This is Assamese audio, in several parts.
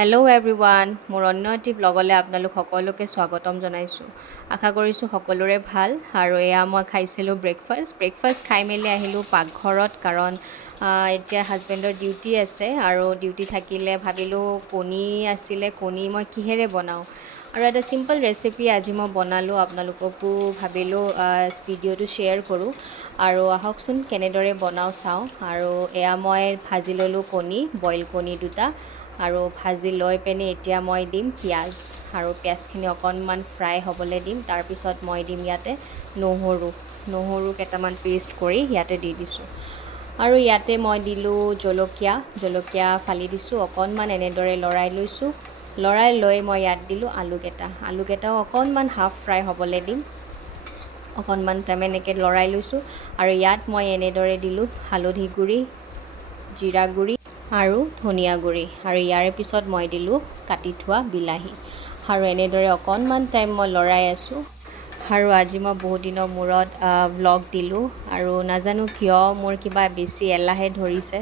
হেল্ল' এভৰিৱান, মোৰ অন্য এটি ব্লগলৈ আপোনালোক সকলোকে স্বাগতম জনাইছোঁ। আশা কৰিছোঁ সকলোৰে ভাল। আৰু এয়া মই খাইছিলোঁ ব্ৰেকফাষ্ট খাই মেলি আহিলোঁ পাকঘৰত, কাৰণ এতিয়া হাজবেণ্ডৰ ডিউটি আছে আৰু ডিউটি থাকিলে ভাবিলোঁ কণী আছিলে, কণী মই কিহেৰে বনাওঁ। আৰু এটা চিম্পল ৰেচিপি আজি মই বনালোঁ, আপোনালোককো ভাবিলোঁ ভিডিঅ'টো শ্বেয়াৰ কৰোঁ। আৰু আহকচোন কেনেদৰে বনাওঁ চাওঁ। আৰু এয়া মই ভাজি ল'লোঁ কণী, বইল কণী দুটা, আৰু ভাজি লৈ পিনে এতিয়া মই দিম পিঁয়াজ, আৰু পিঁয়াজখিনি অকণমান ফ্ৰাই হ'বলৈ দিম। তাৰপিছত মই দিম ইয়াতে নহৰু কেইটামান পেষ্ট কৰি ইয়াতে দি দিছোঁ। আৰু ইয়াতে মই দিলোঁ জলকীয়া ফালি দিছোঁ, অকণমান এনেদৰে লৰাই লৈছোঁ। লৰাই লৈ মই ইয়াত দিলোঁ আলুকেইটাও অকণমান হাফ ফ্ৰাই হ'বলৈ দিম। অকণমান টাইম এনেকৈ লৰাই লৈছোঁ। আৰু ইয়াত মই এনেদৰে দিলোঁ হালধি গুড়ি, জিৰা গুড়ি আৰু ধনিয়া গুড়ি, আৰু ইয়াৰে পিছত মই দিলোঁ কাটি থোৱা বিলাহী। আৰু এনেদৰে অকণমান টাইম মই লৰাই আছোঁ। আৰু আজি মই বহুত দিনৰ মূৰত ভ্লগ দিলোঁ, আৰু নাজানো কিয় মোৰ কিবা বেছি এলাহে ধৰিছে,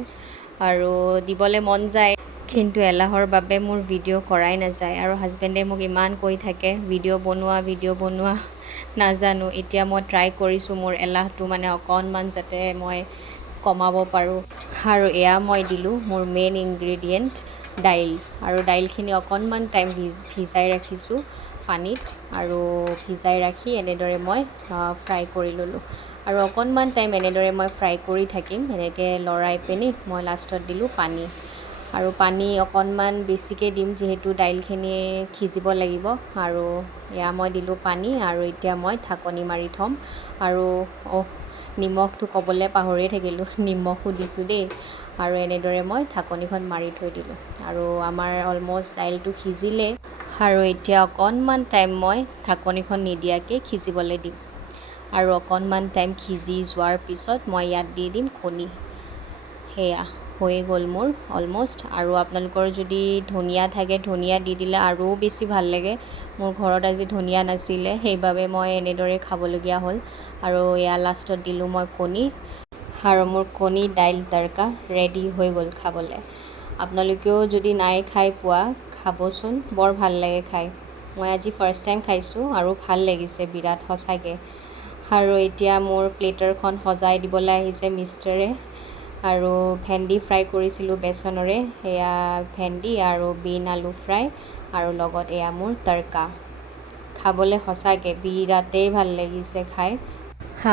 আৰু দিবলৈ মন যায় কিন্তু এলাহৰ বাবে মোৰ ভিডিঅ' কৰাই নাযায়। আৰু হাজবেণ্ডে মোক ইমান কৈ থাকে ভিডিঅ' বনোৱা, নাজানো এতিয়া মই ট্ৰাই কৰিছোঁ মোৰ এলাহটো মানে অকণমান যাতে মই কমাব পাৰোঁ। আৰু এয়া মই দিলোঁ মোৰ মেইন ইনগ্ৰেডিয়েণ্ট দাইল, আৰু দাইলখিনি অকণমান টাইম ভিজাই ৰাখিছোঁ পানীত, আৰু ভিজাই ৰাখি এনেদৰে মই ফ্ৰাই কৰি ল'লোঁ। আৰু অকণমান টাইম এনেদৰে মই ফ্ৰাই কৰি থাকিম, এনেকৈ লৰাই পিনি মই লাষ্টত দিলোঁ পানী। আৰু পানী অকণমান বেছিকৈ দিম যিহেতু দাইলখিনি সিজিব লাগিব। আৰু এয়া মই দিলোঁ পানী, আৰু এতিয়া মই ঢাকনি মাৰি থ'ম। আৰু নিমখটো ক'বলৈ পাহৰিয়ে থাকিলোঁ, নিমখো দিছোঁ দেই। আৰু এনেদৰে মই ঢাকনিখন মাৰি থৈ দিলোঁ। আৰু আমাৰ অলম'ষ্ট দাইলটো সিজিলে, আৰু এতিয়া অকণমান টাইম মই ঢাকনিখন নিদিয়াকৈ সিজিবলৈ দিম। আৰু অকণমান টাইম সিজি যোৱাৰ পিছত মই ইয়াত দি দিম কণী। সেয়া হৈ গ'ল মোৰ অলম'ষ্ট। আৰু আপোনালোকৰ যদি ধনিয়া থাকে ধনিয়া দি দিলে আৰু বেছি ভাল লাগে। মোৰ ঘৰত আজি ধনিয়া নাছিলে, সেইবাবে মই এনেদৰে খাবলগীয়া হ'ল। আৰু এয়া লাষ্টত দিলোঁ মই কণী, আৰু মোৰ কণী দাইল তড়কা ৰেডি হৈ গ'ল খাবলৈ। আপোনালোকেও যদি নাই খাই পোৱা খাবচোন, বৰ ভাল লাগে খাই। মই আজি ফাৰ্ষ্ট টাইম খাইছোঁ আৰু ভাল লাগিছে বিৰাট সঁচাকৈ। আৰু এতিয়া মোৰ প্লেটাৰখন সজাই দিবলৈ আহিছে মিষ্টাৰে। আৰু ভেন্দি ফ্ৰাই কৰিছিলোঁ বেচনেৰে, সেয়া ভেন্দি আৰু বিন আলু ফ্ৰাই, আৰু লগত এয়া মোৰ তড়কা। খাবলৈ সঁচাকৈ বিৰাটেই ভাল লাগিছে খাই।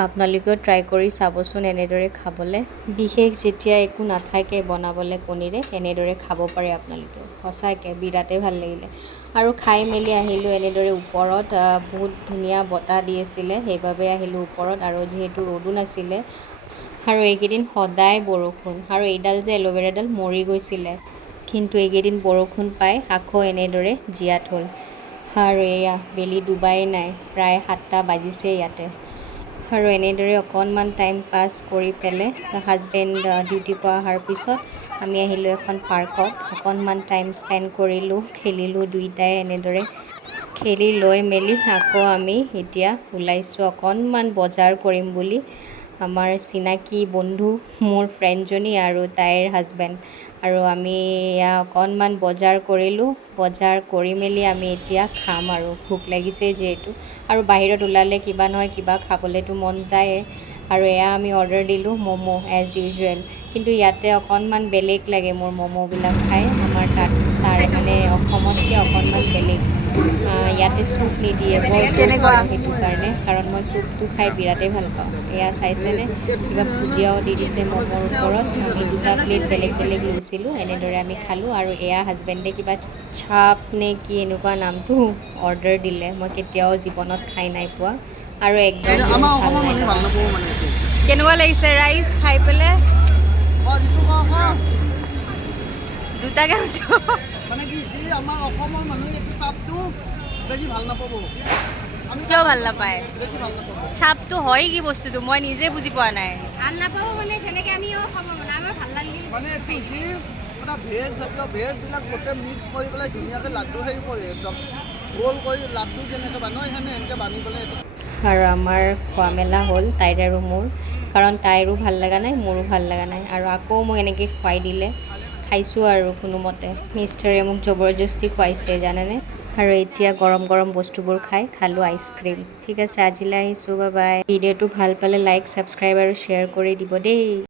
আপোনালোকেও ট্ৰাই কৰি চাবচোন এনেদৰে খাবলৈ। বিশেষ যেতিয়া একো নাথাকে বনাবলৈ কণীৰে, এনেদৰে খাব পাৰে আপোনালোকেও। সঁচাকৈ বিৰাটেই ভাল লাগিলে। আৰু খাই মেলি আহিলোঁ এনেদৰে ওপৰত, বহুত ধুনীয়া বতাহ দি আছিলে, সেইবাবে আহিলোঁ ওপৰত। আৰু যিহেতু ৰ'দো নাছিলে, আৰু এইকেইদিন সদায় বৰষুণ, আৰু এইডাল যে এল'ভেৰাডাল মৰি গৈছিলে, কিন্তু এইকেইদিন বৰষুণ পাই আকৌ এনেদৰে জীয়াত হ'ল। আৰু এয়া বেলি ডুবাই নাই, প্ৰায় 7টা বাজিছে ইয়াতে। আৰু এনেদৰে অকণমান টাইম পাছ কৰি পেলাই হাজবেণ্ড ডিউটিৰ পৰা অহাৰ পিছত আমি আহিলোঁ এখন পাৰ্কত। অকণমান টাইম স্পেণ্ড কৰিলোঁ, খেলিলোঁ দুইটাই। এনেদৰে খেলি লৈ মেলি আকৌ আমি এতিয়া ওলাইছোঁ অকণমান বজাৰ কৰিম বুলি। আমাৰ চিনাকি বন্ধু, মোৰ ফ্ৰেণ্ডজনী আৰু তাইৰ হাজবেণ্ড, আৰু আমি এয়া অকণমান বজাৰ কৰিলোঁ। বজাৰ কৰি মেলি আমি এতিয়া খাম, আৰু ভোক লাগিছে যিহেতু। আৰু বাহিৰত ওলালে কিবা নহয় কিবা খাবলৈতো মন যায়ে। আৰু এয়া আমি অৰ্ডাৰ দিলোঁ ম'ম' এজ ইউজুৱেল, কিন্তু ইয়াতে অকণমান বেলেগ লাগে মোৰ ম'ম'বিলাক খাই। আমাৰ তাৰে মানে অসমতকৈ অকণমান বেলেগ। ইয়াতে চুপ নিদিয়ে, বৰ সেইটো কাৰণে, কাৰণ মই চুপটো খাই বিৰাটেই ভাল পাওঁ। এয়া চাইছেনে, কিবা ভুজিয়াও দি দিছে ম'ম'ৰ ওপৰত। আমি 2টা প্লেট বেলেগ বেলেগ লৈছিলোঁ, এনেদৰে আমি খালোঁ। আৰু এয়া হাজবেণ্ডে কিবা চাপ নে কি এনেকুৱা নামটো অৰ্ডাৰ দিলে, মই কেতিয়াও জীৱনত খাই নাই পোৱা। আৰু একদম ভাল লাগে। কেনেকুৱা লাগিছে ৰাইচ খাই পেলাই? দুটাকে মানে কি যি আমাৰ অসমৰ মানুহে এইটো চাপটো বেছি ভাল নাপাব। কিয় ভাল নাপায়? বেছি ভাল নাপাব। চাপটো হয় কি বস্তুটো মই নিজে বুজি পোৱা নাই। ভাল নাপাব মানে যেনেকৈ আমিও খাব মানে আমাৰ ভাল লাগিলে। মানে এইটো যি এটা ভেজ জাতীয়, ভেজবিলাক গোটেই মিক্স কৰি পেলাই ধুনীয়াকৈ লাড্ডু হেৰি কৰি একদম গোল কৰি লাড্ডু যেনেকৈ বানায় এনেকৈ বানি পেলাই এইটো। আৰু আমাৰ খোৱা মেলা হ'ল তাইৰ আৰু মোৰ, কাৰণ তাইৰো ভাল লগা নাই মোৰো ভাল লগা নাই। আৰু আকৌ মোক এনেকৈ খুৱাই দিলে, খাইছোঁ আৰু কোনোমতে মিষ্টাৰে মোক জবৰদস্তি খুৱাইছে জানেনে আৰু এতিয়া গৰম গৰম বস্তুবোৰ খালোঁ আইচক্ৰীম ঠিক আছে আজিলৈ আহিছোঁ বাই বাই ভিডিঅ'টো ভাল পালে লাইক ছাবস্ক্ৰাইব আৰু শ্বেয়াৰ কৰি দিব দেই